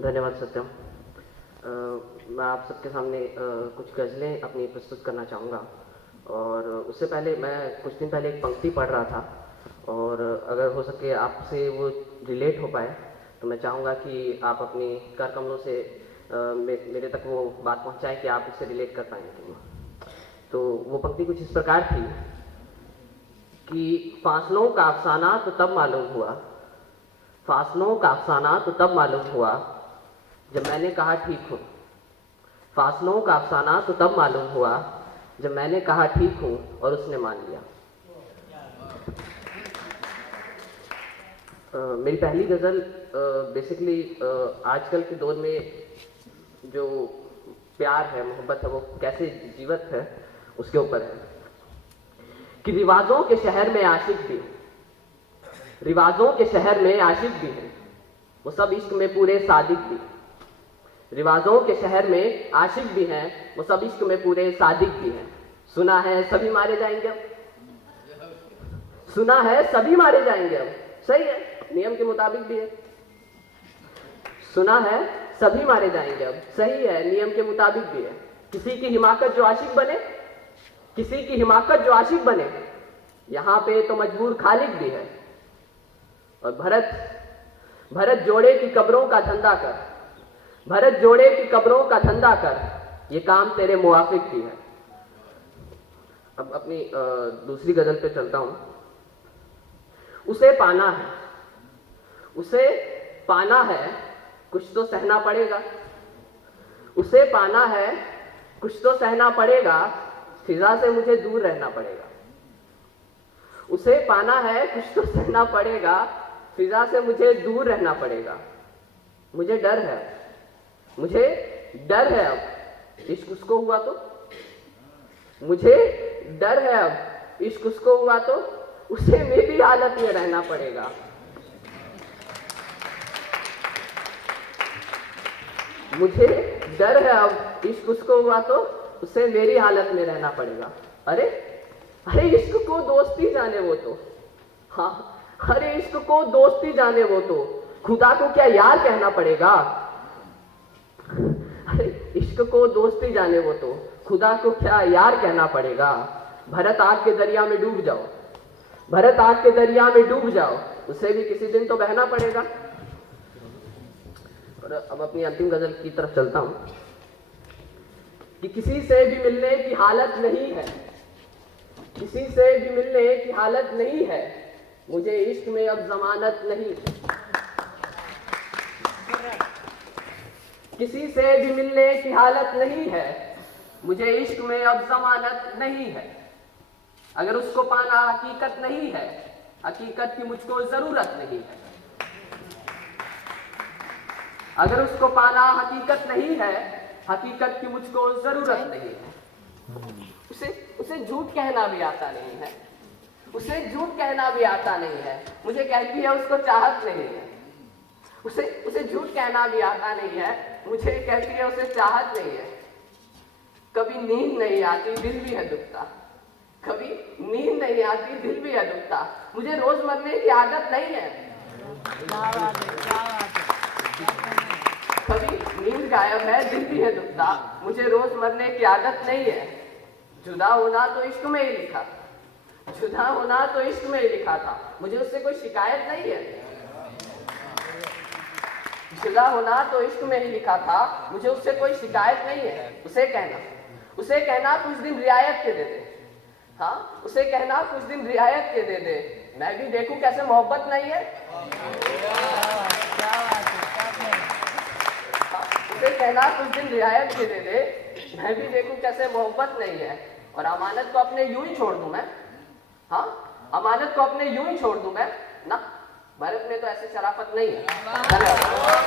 धन्यवाद सत्यम। मैं आप सबके सामने कुछ गज़लें अपनी प्रस्तुत करना चाहूँगा और उससे पहले मैं कुछ दिन पहले एक पंक्ति पढ़ रहा था और अगर हो सके आपसे वो रिलेट हो पाए तो मैं चाहूँगा कि आप अपनी कर कमलों से मेरे तक वो बात पहुँचाएं कि आप इससे रिलेट कर पाएंगे। तो वो पंक्ति कुछ इस प्रकार थी कि फासलों का अफसाना तो तब मालूम हुआ, फासलों का अफसाना तो तब मालूम हुआ जब मैंने कहा ठीक हूँ। फासलों का अफसाना तो तब मालूम हुआ जब मैंने कहा ठीक हूँ और उसने मान लिया। मेरी पहली गज़ल बेसिकली आजकल के दौर में जो प्यार है, मोहब्बत है, वो कैसे जीवित है उसके ऊपर है कि रिवाजों के शहर में आशिक भी, रिवाजों के शहर में आशिक भी हैं, वो सब इश्क में पूरे सादिक भी। रिवाजों के शहर में आशिक भी हैं, वो सब इश्क में पूरे सादिक भी हैं। सुना है सभी मारे जाएंगे अब, सुना है सभी मारे जाएंगे अब, सही है, नियम के मुताबिक भी है। सुना है सभी मारे जाएंगे अब, सही है, नियम के मुताबिक भी है। किसी की हिमाकत जो आशिक बने, किसी की हिमाकत जो आशिक बने, यहां पे तो मजबूर खालिक भी है। और भरत जोड़े की कब्रों का धंधा कर, भरत जोड़े की कब्रों का धंधा कर, ये काम तेरे मुआफिक भी है। अब अपनी दूसरी गजल पे चलता हूं। उसे पाना है, उसे पाना है, कुछ तो सहना पड़ेगा। उसे पाना है, कुछ तो सहना पड़ेगा, फिजा से मुझे दूर रहना पड़ेगा। उसे पाना है, कुछ तो सहना पड़ेगा, फिजा से मुझे दूर रहना पड़ेगा। मुझे डर है, मुझे डर है अब इश्क उसको हुआ तो, मुझे डर है अब इश्क उसको हुआ तो, उसे मेरी हालत में रहना पड़ेगा। मुझे डर है अब इश्क उसको हुआ तो, उसे मेरी हालत में रहना पड़ेगा। अरे अरे इश्क को दोस्ती जाने वो तो, हाँ अरे इश्क को दोस्ती जाने वो तो, खुदा को क्या यार कहना पड़ेगा। अरे इश्क को दोस्ती जाने वो तो, खुदा को क्या यार कहना पड़ेगा। भरत आग के दरिया में डूब जाओ, भरत आग के दरिया में डूब जाओ, उसे भी किसी दिन तो बहना पड़ेगा। और अब अपनी अंतिम गजल की तरफ चलता हूं कि किसी से भी मिलने की हालत नहीं है, किसी से भी मिलने की हालत नहीं है, मुझे इश्क में अब जमानत नहीं। किसी से भी मिलने की हालत नहीं है, मुझे इश्क में अब जमानत नहीं है। अगर उसको पाना हकीकत नहीं है, हकीकत की मुझको जरूरत नहीं है। अगर उसको पाना हकीकत नहीं है, हकीकत की मुझको जरूरत नहीं है। उसे झूठ कहना भी आता नहीं है, उसे झूठ कहना भी आता नहीं है, मुझे कहती है उसको चाहत नहीं है। उसे झूठ कहना भी आता नहीं है, मुझे कहती है उसे चाहत नहीं है। कभी नींद नहीं आती, दिल भी है दुखता, कभी नींद नहीं आती, दिल भी है दुखता, मुझे रोज मरने की आदत नहीं है। कभी नींद गायब है, दिल भी है दुखता, मुझे रोज मरने की आदत नहीं है। जुदा होना तो इश्क में ही लिखा, जुदा होना तो इश्क में ही लिखा था, मुझे उससे कोई शिकायत नहीं है। जुदा होना तो इश्क में ही लिखा था, मुझे उससे कोई शिकायत नहीं है। उसे कहना कुछ दिन रियायत के दे दे, हाँ उसे कहना कुछ दिन रियायत के दे दे, मैं भी देखूं कैसे मोहब्बत नहीं है। उसे कहना कुछ दिन रियायत के दे दे, मैं भी देखूं कैसे मोहब्बत नहीं है। और अमानत को अपने यूं ही छोड़ दूं मैं, हाँ अमानत को अपने यूं ही छोड़ दूं मैं ना, भारत में तो ऐसी शराफत नहीं है। धन्यवाद।